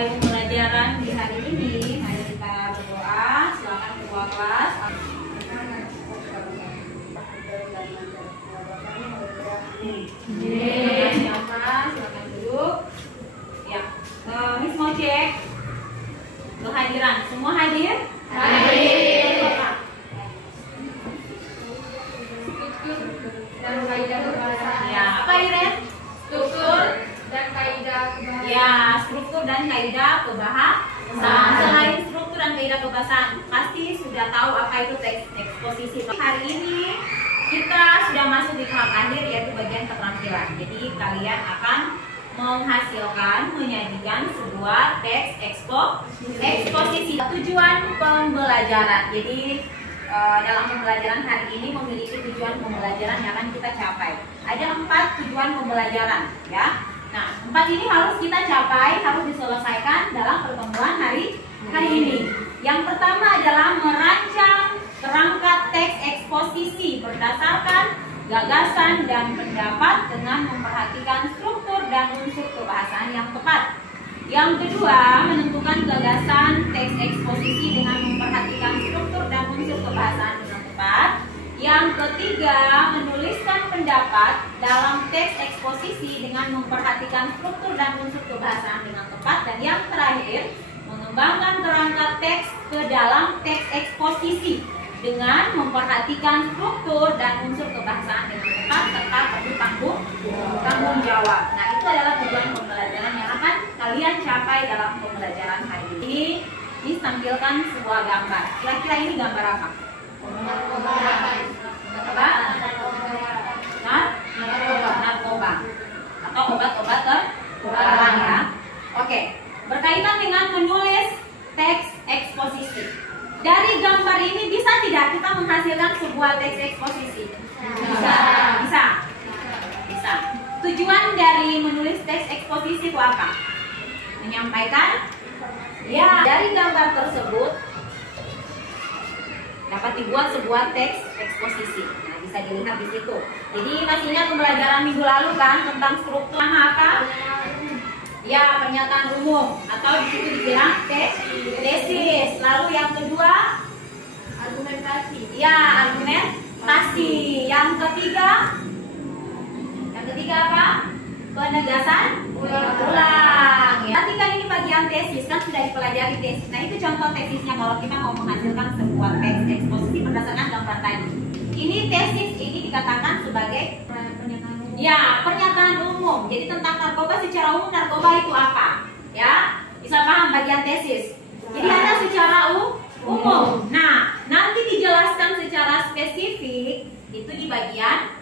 Pembelajaran di hari ini, mari kita berdoa. Silakan ketua kelas. Silakan duduk. Ya, Miss mau cek kehadiran. Semua hadir? Hadir. Dan kaidah kebahasaan. Ya, apa Iren? Struktur dan kaidah kebahasaan. Ya, struktur dan kaidah kebahasaan. Selain struktur dan kaidah kebahasaan, pasti sudah tahu apa itu teks eksposisi. Hari ini kita sudah masuk di tahap akhir, yaitu bagian keterampilan. Jadi kalian akan menghasilkan, menyajikan sebuah teks eksposisi. Tujuan pembelajaran. Jadi dalam pembelajaran hari ini memiliki tujuan pembelajaran yang akan kita capai. Ada 4 tujuan pembelajaran, ya. Nah, 4 ini harus kita capai, harus diselesaikan dalam pertemuan hari ini. Yang pertama adalah merancang kerangka teks eksposisi berdasarkan gagasan dan pendapat dengan memperhatikan struktur dan unsur kebahasaan yang tepat. Yang kedua, menentukan gagasan teks eksposisi dengan memperhatikan struktur dan unsur kebahasaan dengan tepat. Yang ketiga, menuliskan pendapat dalam teks eksposisi dengan memperhatikan struktur dan unsur kebahasaan dengan tepat. Dan yang terakhir, mengembangkan kerangka teks ke dalam teks eksposisi dengan memperhatikan struktur dan unsur kebahasaan dengan tepat serta penuh tanggung jawab. Nah, itu adalah tujuan pembelajaran yang akan kalian capai dalam pembelajaran hari ini. Ditampilkan sebuah gambar. Kira-kira ini gambar apa? Narkoba atau obat-obat terlarang, ya. Oke, berkaitan dengan menulis teks eksposisi. Dari gambar ini bisa tidak kita menghasilkan sebuah teks eksposisi? Bisa. Tujuan dari menulis teks eksposisi itu apa? Menyampaikan, ya, dari gambar tersebut dapat dibuat sebuah teks eksposisi. Nah, bisa dilihat di situ. Jadi masih ingat pembelajaran minggu lalu kan tentang struktur apa? Ya, pernyataan umum atau di situ dibilang tesis. Lalu yang kedua, Argumentasi. ya, argumentasi. Yang ketiga apa? Penegasan ulang. Ya. Nanti kan ini bagian tesis, kan sudah dipelajari tesis. Nah, itu contoh tesisnya kalau kita mau menghasilkan sebuah teks eksposisi berdasarkan gambar tadi. Ini tesis ini dikatakan sebagai Pernyataan umum. ya, pernyataan umum. Jadi tentang narkoba secara umum, narkoba itu apa? Ya, bisa paham bagian tesis. Jadi ada secara umum. Nah, nanti dijelaskan secara spesifik itu di bagian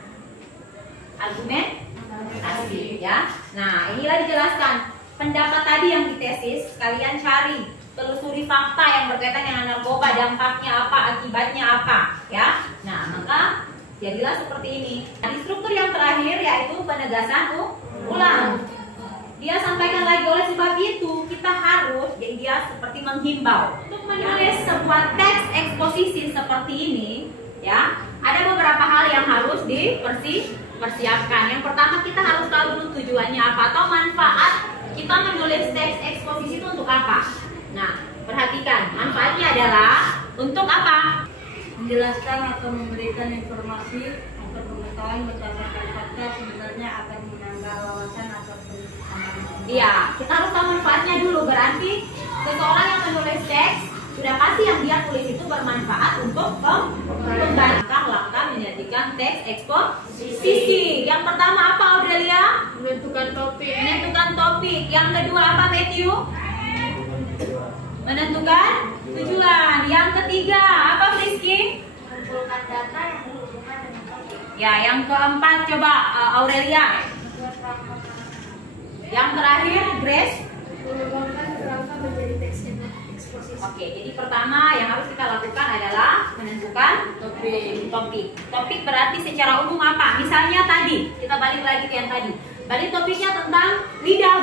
argumentasi, ya. Nah, inilah dijelaskan pendapat tadi yang ditesis. Kalian cari, telusuri fakta yang berkaitan dengan narkoba, dampaknya apa, akibatnya apa, ya. Nah, maka jadilah seperti ini. Nah, di struktur yang terakhir yaitu penegasan ulang. Dia sampaikan lagi, oleh sebab itu kita harus, jadi dia seperti menghimbau untuk menulis sebuah teks eksposisi seperti ini, ya. Ada beberapa hal yang harus dipersiapkan. Yang pertama, kita harus tahu dulu tujuannya apa atau manfaat kita menulis teks eksposisi itu untuk apa. Nah, perhatikan, manfaatnya adalah untuk apa? Menjelaskan atau memberikan informasi atau pengetahuan berdasarkan fakta sebenarnya akan menambah wawasan ataupun pemahaman. Iya, kita harus tahu manfaatnya dulu. Berarti seseorang yang menulis teks sudah pasti yang dia tulis itu bermanfaat untuk langkah-langkah menjadikan teks eksposisi. Yang pertama apa, Aurelia? Menentukan topik. Menentukan topik. Yang kedua apa, Matthew? menentukan tujuan. Yang ketiga, apa Rizky? Mengumpulkan data yang berhubungan dengan topik. Ya, yang keempat coba Aurelia. Yang terakhir Grace. Mengembangkan kerangka menjadi teks eksposisi. Oke, jadi pertama yang harus kita lakukan adalah menentukan topik. Topik berarti secara umum apa? Misalnya tadi, kita balik lagi ke yang tadi. Berarti topiknya tentang lidah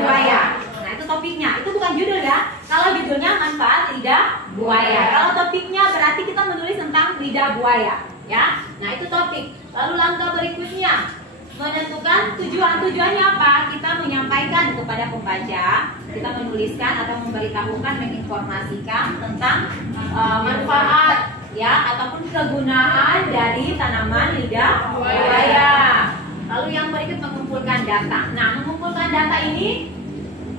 buaya. Nah, itu topiknya. Itu bukan judul ya. Kalau judulnya manfaat lidah buaya. Kalau topiknya berarti kita menulis tentang lidah buaya, ya. Nah, itu topik. Lalu langkah berikutnya menentukan tujuan. Tujuannya apa? Kita menyampaikan kepada pembaca, kita menuliskan atau memberitahukan, menginformasikan tentang manfaat ya ataupun kegunaan dari tanaman lidah buaya. Lalu yang berikut mengumpulkan data. Nah, mengumpulkan data ini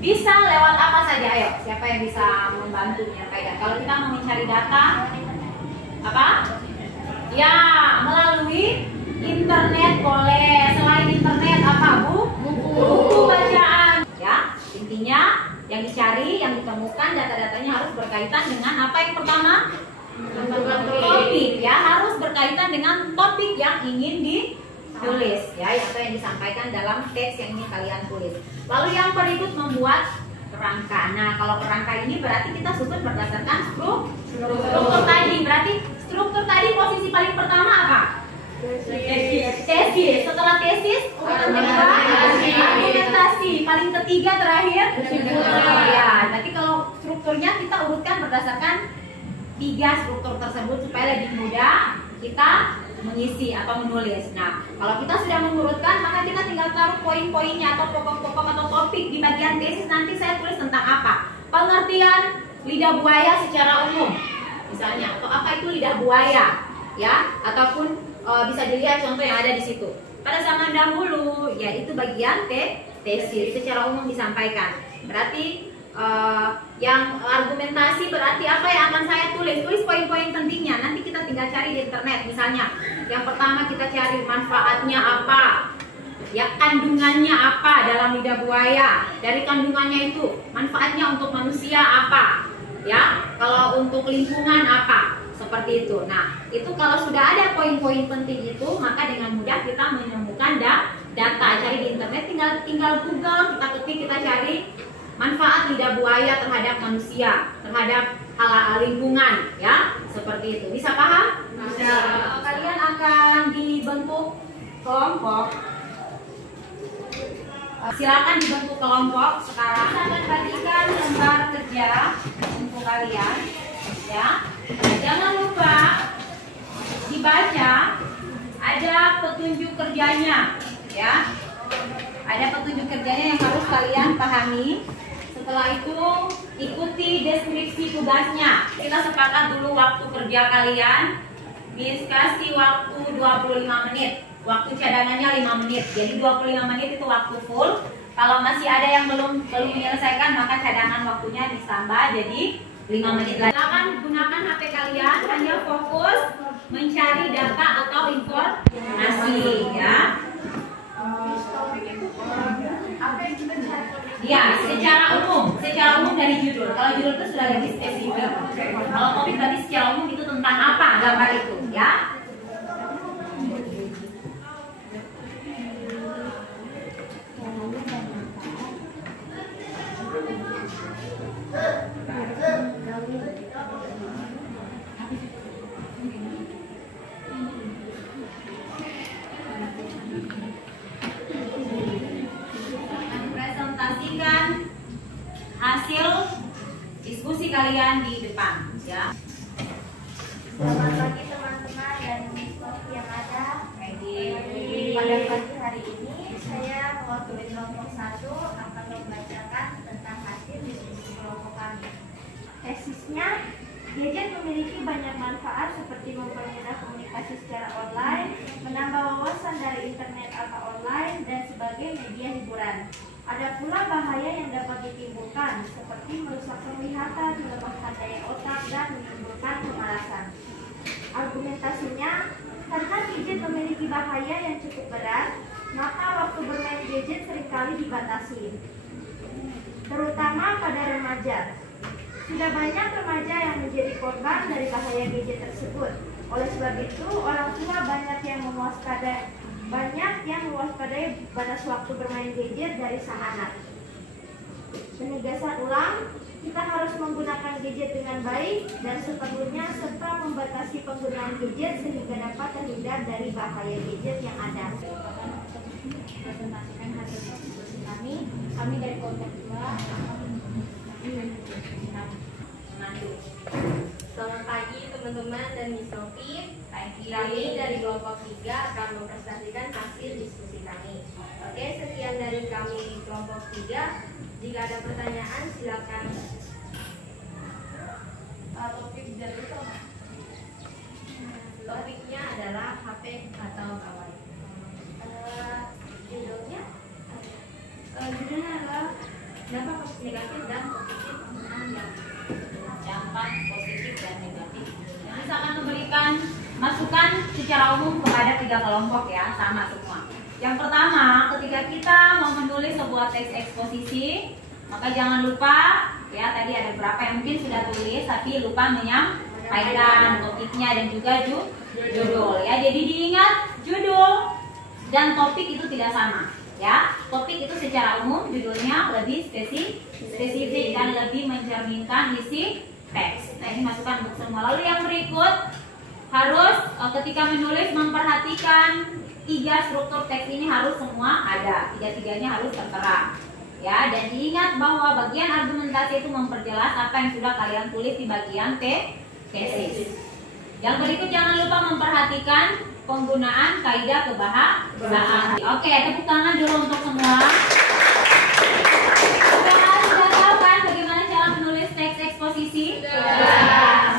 bisa lewat apa saja? Ayo, siapa yang bisa membantu menyampaikan? Kalau kita mau mencari data, apa? Ya, melalui internet boleh. Selain internet apa, Bu? Buku bacaan. Ya, intinya yang dicari, yang ditemukan data-datanya harus berkaitan dengan apa yang pertama? Topik ya, harus berkaitan dengan topik yang ingin ditulis ya, atau yang disampaikan dalam teks yang ingin kalian tulis. Lalu yang berikut membuat kerangka. Nah, kalau kerangka ini berarti kita susun berdasarkan struktur tadi. Berarti struktur tadi posisi paling pertama apa? Tesis. Setelah tesis, argumentasi. Paling ketiga terakhir ya. Nanti kalau strukturnya kita urutkan berdasarkan 3 struktur tersebut supaya lebih mudah kita mengisi atau menulis. Nah, kalau kita sudah mengurutkan, maka kita tinggal taruh poin-poinnya atau pokok-pokok atau topik di bagian tesis. Nanti saya tulis tentang apa? Pengertian lidah buaya secara umum, misalnya, atau apa itu lidah buaya, ya, ataupun bisa dilihat contoh yang ada di situ. Pada zaman dahulu, ya itu bagian tesis secara umum disampaikan. Berarti yang argumentasi berarti apa yang akan saya tulis? Tulis poin-poin pentingnya. Nanti kita tinggal cari di internet. Misalnya, yang pertama kita cari manfaatnya apa, ya kandungannya apa dalam lidah buaya. Dari kandungannya itu, manfaatnya untuk manusia apa, ya? Kalau untuk lingkungan apa? Seperti itu. Nah, itu kalau sudah ada poin-poin penting itu, maka dengan mudah kita menemukan data. Cari di internet, tinggal Google, kita ketik, kita cari manfaat lidah buaya terhadap manusia, terhadap hal lingkungan, ya, seperti itu. Bisa paham? Bisa. Kalian akan dibentuk kelompok. Silakan dibentuk kelompok sekarang. Kita akan bagikan lembar kerja untuk kalian, ya. Jangan lupa dibaca. Ada petunjuk kerjanya, ya. Ada petunjuk kerjanya yang harus kalian pahami. Setelah itu ikuti deskripsi tugasnya. Kita sepakat dulu waktu kerja kalian. Kasih waktu 25 menit. Waktu cadangannya 5 menit. Jadi 25 menit itu waktu full. Kalau masih ada yang belum menyelesaikan, maka cadangan waktunya ditambah jadi 5 menit lagi. Silakan gunakan HP kalian, hanya fokus mencari data atau informasi, ya. Ya, secara umum dari judul. Kalau judul itu sudah lebih spesifik. Kalau topik berarti secara umum itu tentang apa gambar itu, ya. Presentasikan hasil diskusi kalian di depan, ya. Selamat pagi teman-teman dan diskusi yang ada. Pada pagi hari ini saya mewakili kelompok 1 akan membacakan tentang hasil diskusi kelompok kami. Tesisnya, gadget memiliki banyak manfaat seperti mempermudah komunikasi secara online, menambah wawasan dari internet atau online, dan sebagai media hiburan. Ada pula bahaya yang dapat ditimbulkan, seperti merusak penglihatan, melemahkan daya otak, dan menimbulkan kemalasan. Argumentasinya, karena gadget memiliki bahaya yang cukup berat, maka waktu bermain gadget seringkali dibatasi, terutama pada remaja. Sudah banyak remaja yang menjadi korban dari bahaya gadget tersebut. Oleh sebab itu, orang tua banyak yang mewaspadai batas waktu bermain gadget dari sang anak. Penegasan ulang, kita harus menggunakan gadget dengan baik dan seperlunya serta membatasi penggunaan gadget sehingga dapat terhindar dari bahaya gadget yang ada. Presentasikan hasil diskusi kami dari kelompok 2. Selamat pagi teman-teman dan Miss Sophie. Kami dari kelompok 3 akan mempresentasikan hasil diskusi kami. Oke, sekian dari kami kelompok 3. Jika ada pertanyaan silakan. Topiknya adalah HP atau kawan. Judulnya adalah dampak negatif dan positif penggunaan yang Dampak positif dan negatif. Yang bisa akan memberikan masukan secara umum kepada 3 kelompok ya, sama semua. Yang pertama, ketika kita mau menulis sebuah teks eksposisi, maka jangan lupa ya, tadi ada beberapa yang mungkin sudah tulis tapi lupa menyampaikan topiknya dan juga judul ya. Jadi diingat judul dan topik itu tidak sama ya. Topik itu secara umum, judulnya lebih spesifik dan lebih mencerminkan isi teks. Nah, ini masukan untuk semua. Lalu yang berikut, harus ketika menulis memperhatikan 3 struktur teks ini harus semua ada. 3-tiganya harus tertera. Ya, dan diingat bahwa bagian argumentasi itu memperjelas apa yang sudah kalian tulis di bagian tesis. Yang berikut jangan lupa memperhatikan penggunaan kaidah kebahasaan. Oke, tepuk tangan dulu untuk semua. Sudah tahu kan bagaimana cara menulis teks eksposisi?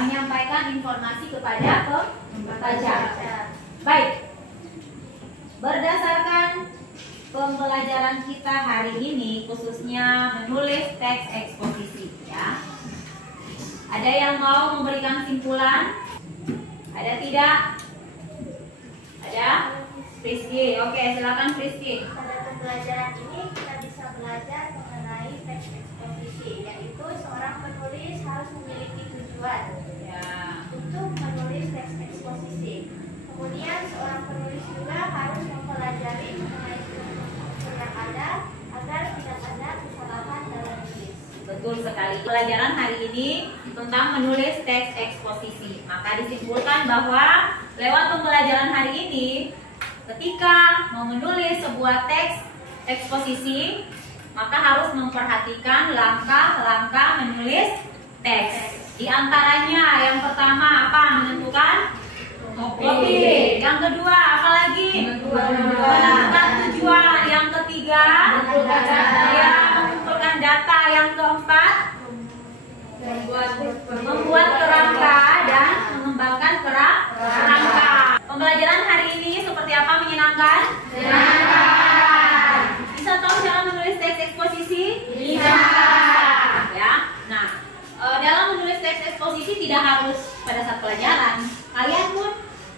Menyampaikan informasi kepada pembaca. Baik. Berdasarkan pembelajaran kita hari ini, khususnya menulis teks eksposisi ya. Ada yang mau memberikan kesimpulan? Ada tidak? Ada? Prisky. Oke, silakan Prisky. Pada pembelajaran ini kita bisa belajar mengenai teks eksposisi, yaitu seorang penulis harus memiliki tujuan untuk menulis teks eksposisi. Kemudian seorang penulis juga harus mempelajari mengenai struktur yang ada agar tidak ada kesalahan dalam menulis. Betul sekali. Pelajaran hari ini tentang menulis teks eksposisi. Maka disimpulkan bahwa lewat pembelajaran hari ini, ketika mau menulis sebuah teks eksposisi, maka harus memperhatikan langkah-langkah menulis teks. Di antaranya yang pertama apa? Menentukan topik. Yang kedua apa lagi? Menentukan tujuan. Yang ketiga mengumpulkan data. Yang keempat membuat kerangka dan mengembangkan kerangka. Pembelajaran hari ini seperti apa? Menyenangkan? Menyenangkan. Bisa tahu cara menulis teks eksposisi? Bisa. Ya. Nah, dalam menulis teks eksposisi tidak harus pada saat pelajaran. Kalian pun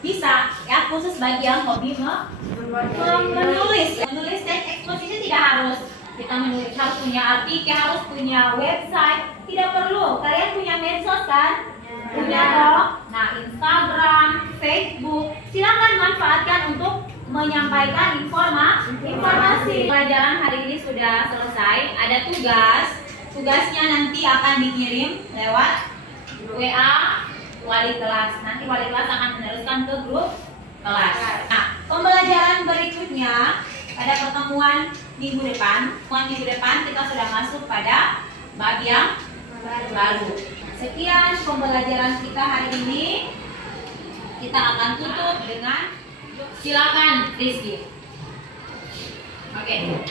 bisa ya, khusus bagi yang hobi menulis. Menulis teks eksposisi tidak harus kita menulis, harus punya artikel, harus punya website. Tidak perlu. Kalian punya medsos kan? Punya dong. Nah, Instagram, Facebook, silakan manfaatkan untuk menyampaikan informasi. Pelajaran hari ini sudah selesai. Ada tugas. Tugasnya nanti akan dikirim lewat WA wali kelas. Nanti wali kelas akan meneruskan ke grup kelas. Nah, pembelajaran berikutnya pada pertemuan minggu depan. Minggu depan kita sudah masuk pada bab yang baru. Sekian pembelajaran kita hari ini. Kita akan tutup dengan silakan Rizky. Oke.